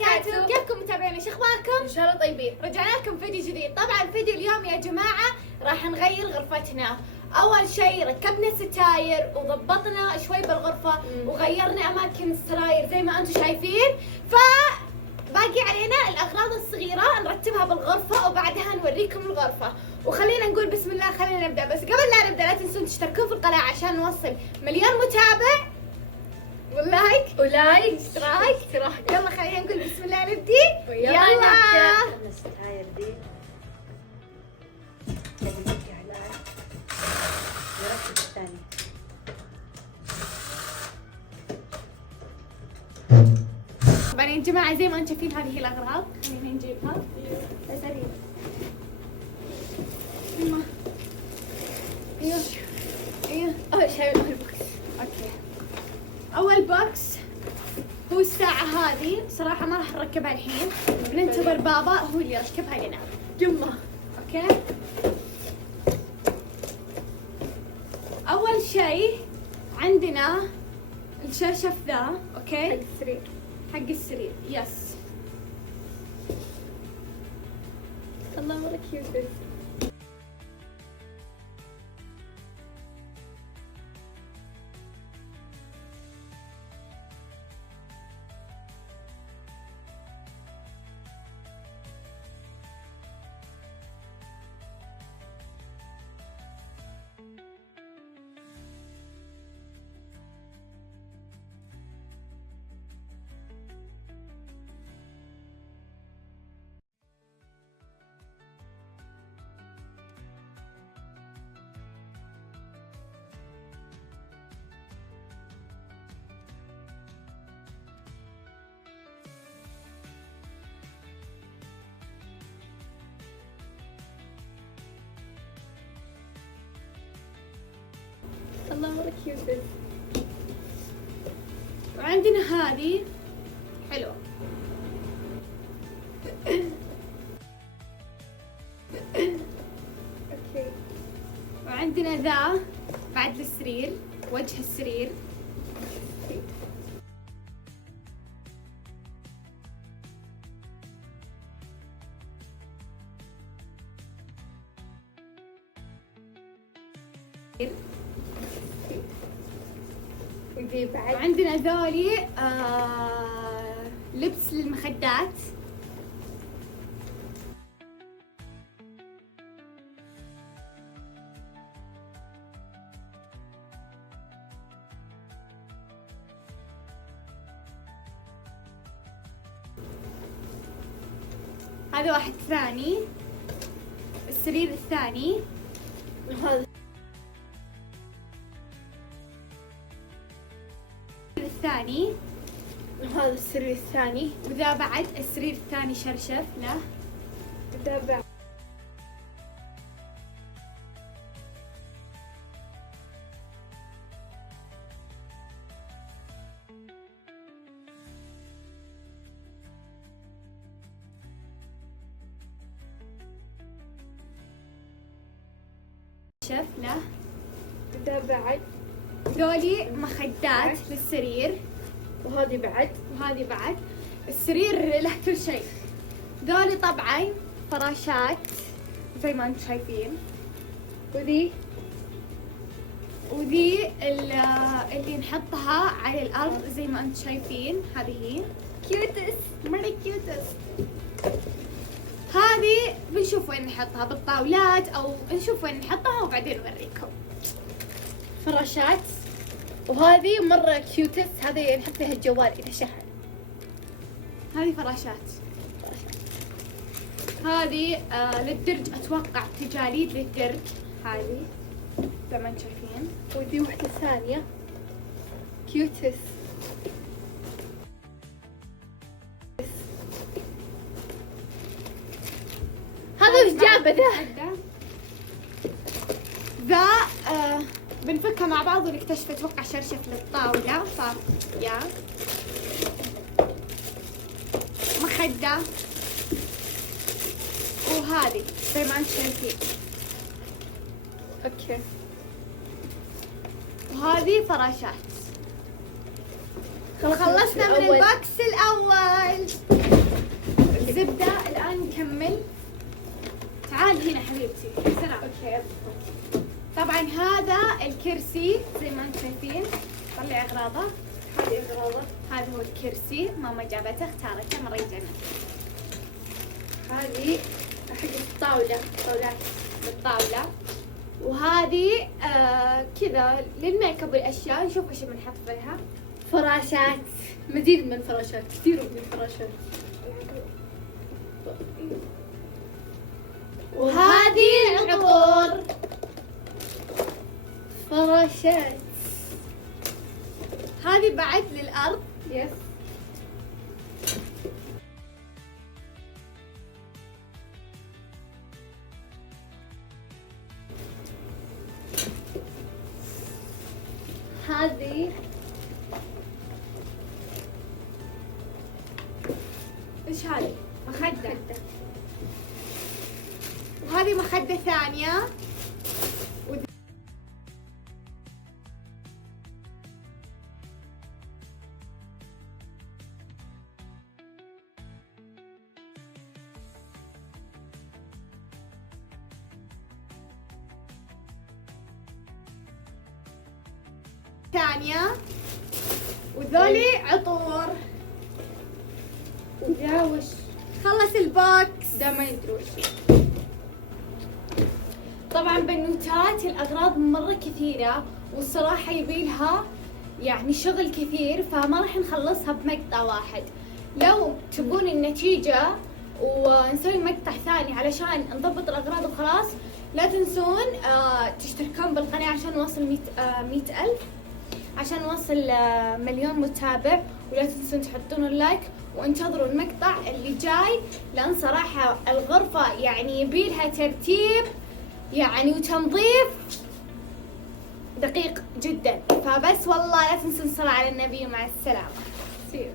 وبركاته. كيفكم متابعينا؟ شو اخباركم؟ ان شاء الله طيبين. رجعنا لكم فيديو جديد. طبعا فيديو اليوم يا جماعه راح نغير غرفتنا. اول شيء ركبنا ستاير وضبطنا شوي بالغرفه وغيرنا اماكن السراير زي ما انتم شايفين. باقي علينا الاغراض الصغيره نرتبها بالغرفه وبعدها نوريكم الغرفه. وخلينا نقول بسم الله، خلينا نبدا. بس قبل لا نبدا لا تنسون تشتركون في القناه عشان نوصل مليون متابع، ولايك اشتراك. يلا خلينا نقول بسم الله نبدي. يلا يلا الستاير دي اللي بيجي على نركب الثاني. طبعا يا جماعه زي ما انتم شايفين هذه هي الاغراض. خلينا نجيبها سريع. ايوه اول شيء البوكس. اوكي، اول بوكس هو الساعة هذه. صراحة ما راح نركبها الحين، بننتظر بابا هو اللي يركبها لنا. جمة. اوكي، اول شيء عندنا الشرشف ذا. اوكي، السرير. حق السرير. يس، الله مرة كيوت. الله مرة كيوت. وعندنا هذه حلوة. اوكي. وعندنا ذا بعد السرير، وجه السرير. ودي بعد. وعندنا ذولي لبس للمخدات. هذا واحد ثاني، السرير الثاني. هذا الثاني، هذا السرير الثاني. وذا بعد السرير الثاني شرشف له. وده بعد. شرشف له. وده بعد. ذولي مخدات للسرير. وهذه بعد. وهذه بعد السرير له كل شيء. ذولي طبعا فراشات زي ما انتم شايفين. وذي وذي اللي نحطها على الارض زي ما انتم شايفين. هذه هي كيوتس. مرة كيوتس. هذه بنشوف وين نحطها، بالطاولات او نشوف وين نحطها وبعدين نوريكم. فراشات. وهذه مرة كيوتس، هذه نحط فيها الجوال إذا شحن. هذه فراشات. هذه للدرج، اتوقع تجاليد للدرج. هذه زي ما انتم شايفين. ودي واحدة ثانية كيوتس. هذا وش جابه ذا؟ ذا بنفكها مع بعض ونكتشف. اتوقع شرشف للطاولة. يا مخدة. وهذه زي ما انتم شايفين. اوكي. وهذه فراشات. خلصنا من الأول. البوكس الأول. الزبدة الآن نكمل. تعال هنا حبيبتي. سلام. اوكي. طبعا هذا الكرسي زي ما انتم شايفين. طلعي اغراضه. هذه اغراضه. هذا هو الكرسي ماما جابته اختارته مرة يجنن. هذه حق الطاولة، طاولات بالطاولة. وهذه كذا للميك اب والاشياء. نشوف ايش بنحط فيها. فراشات، مزيد من الفراشات، كثير من الفراشات. وهذه العطور. فراشات. هذه بعد للأرض. يس. هذه ايش هذه؟ مخدة. وهذه مخدة ثانية. ثانية. وذولي عطور. وذا وش؟ خلص البوكس. ده ما يدري وش. طبعا بنوتات الأغراض مرة كثيرة، والصراحة يبيلها يعني شغل كثير، فما راح نخلصها بمقطع واحد. لو تبون النتيجة ونسوي مقطع ثاني علشان نضبط الأغراض وخلاص، لا تنسون تشتركون بالقناة عشان نوصل 100 ألف، عشان نوصل 1,000,000 متابع. ولا تنسون تحطون اللايك وانتظروا المقطع اللي جاي، لأن صراحة الغرفة يعني يبيلها ترتيب يعني وتنظيف دقيق جدا. فبس والله لا تنسون الصلاة على النبي، ومع السلامة. سير.